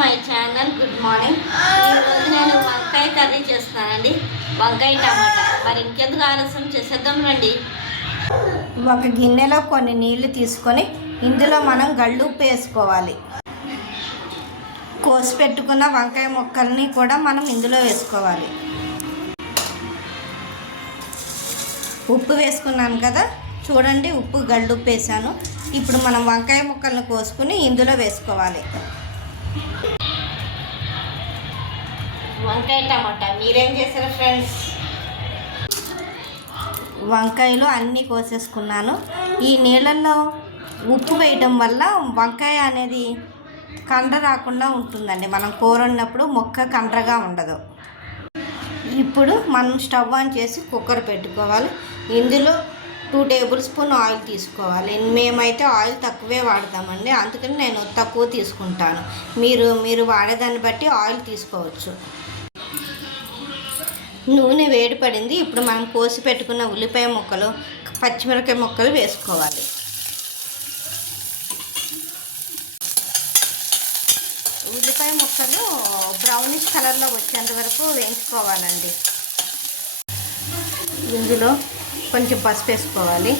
My channel. Good morning. ఈరోజు నేను వంకాయ కర్రీ చేస్తున్నానండి, వంకాయ టమాటా. మరి ఇంకెందుకు ఆలస్యం, చేసేద్దాం రండి. ఒక గిన్నెలో కొన్ని నీళ్లు తీసుకొని ఇందులో మనం గళ్ళుప్పు వేసుకోవాలి. కోసి పెట్టుకున్న వంకాయ ముక్కల్ని కూడా మనం ఇందులో వేసుకోవాలి. ఉప్పు వేసుకున్నాను కదా, చూడండి, ఉప్పు గళ్ళుప్పు వేసాను. ఇప్పుడు మనం వంకాయ ముక్కలను కోసుకుని ఇందులో వేసుకోవాలి. వంకాయ టమాటా మీరేం చేశారు ఫ్రెండ్స్? వంకాయలు అన్నీ కోసేసుకున్నాను. ఈ నీళ్ళల్లో ఉప్పు వేయడం వల్ల వంకాయ అనేది కండ్ర రాకుండా ఉంటుందండి. మనం కూర వండినప్పుడు ముక్క కండ్రగా ఉండదు. ఇప్పుడు మనం స్టవ్ ఆన్ చేసి కుక్కర్ పెట్టుకోవాలి. ఇందులో 2 టేబుల్ స్పూన్ ఆయిల్ తీసుకోవాలి. మేమైతే ఆయిల్ తక్కువే వాడతామండి, అందుకని నేను తక్కువ తీసుకుంటాను. మీరు వాడేదాన్ని బట్టి ఆయిల్ తీసుకోవచ్చు. నూనె వేడిపడింది. ఇప్పుడు మనం కోసి పెట్టుకున్న ఉల్లిపాయ ముక్కలు, పచ్చిమిరపకాయ ముక్కలు వేసుకోవాలి. ఉల్లిపాయ ముక్కలు బ్రౌనిష్ కలర్లో వచ్చేంత వరకు వేయించుకోవాలండి. ఇందులో కొంచెం పసుపు వేసుకోవాలి.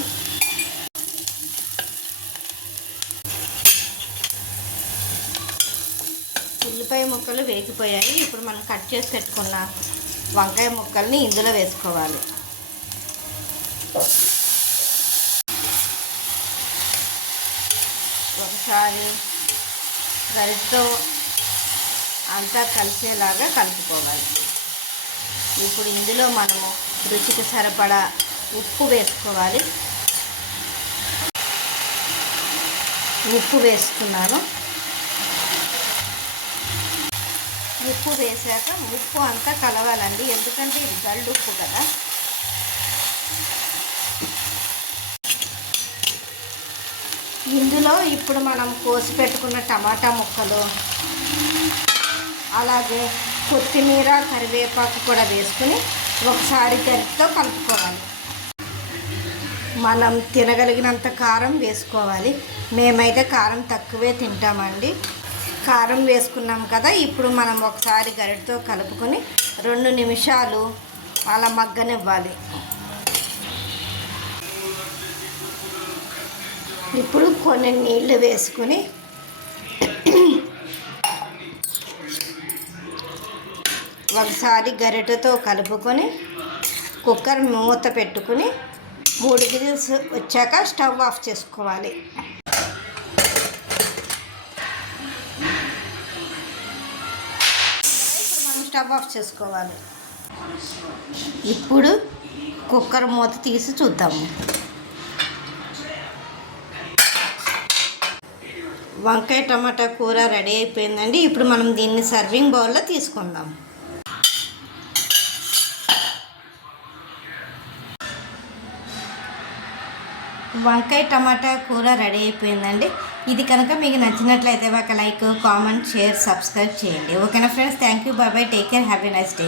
ఉల్లిపాయ ముక్కలు వేగిపోయాయి. ఇప్పుడు మనం కట్ చేసి పెట్టుకున్న వంకాయ ముక్కల్ని ఇందులో వేసుకోవాలి. ఒకసారి గరిటతో అంతా కలిసేలాగా కలుపుకోవాలి. ఇప్పుడు ఇందులో మనము రుచికి సరిపడా ఉప్పు వేసుకోవాలి. ఉప్పు వేసుకున్నాను. ఉప్పు వేసాక ఉప్పు అంతా కలవాలండి, ఎందుకంటే ఇది గళ్ళుప్పు కదా. ఇందులో ఇప్పుడు మనం కోసి పెట్టుకున్న టమాటా ముక్కలు, అలాగే కొత్తిమీర, కరివేపాకు కూడా వేసుకుని ఒకసారి గరిటతో కలుపుకోవాలి. మనం తినగలిగినంత కారం వేసుకోవాలి. మేమైతే కారం తక్కువే తింటామండి. కారం వేసుకున్నాం కదా, ఇప్పుడు మనం ఒకసారి గరిటతో కలుపుకొని 2 నిమిషాలు అలా మగ్గనివ్వాలి. ఇప్పుడు కొన్ని నీళ్ళు వేసుకొని ఒకసారి గరిటెతో కలుపుకొని కుక్కర్ మూత పెట్టుకుని 3 విజిల్స్ వచ్చాక స్టవ్ ఆఫ్ చేసుకోవాలి. ఇప్పుడు మనం స్టవ్ ఆఫ్ చేసుకోవాలి. ఇప్పుడు కుక్కర్ మూత తీసి చూద్దాము. వంకాయ టమాటా కూర రెడీ అయిపోయిందండి. ఇప్పుడు మనం దీన్ని సర్వింగ్ బౌల్లో తీసుకుందాం. వంకాయ టమాటా కూర రెడీ అయిపోయిందండి. ఇది కనుక మీకు నచ్చినట్లయితే ఒక లైక్, కామెంట్, షేర్, సబ్స్క్రైబ్ చేయండి. ఓకేనా friends? Thank you. Bye bye. Take care. Have a nice day.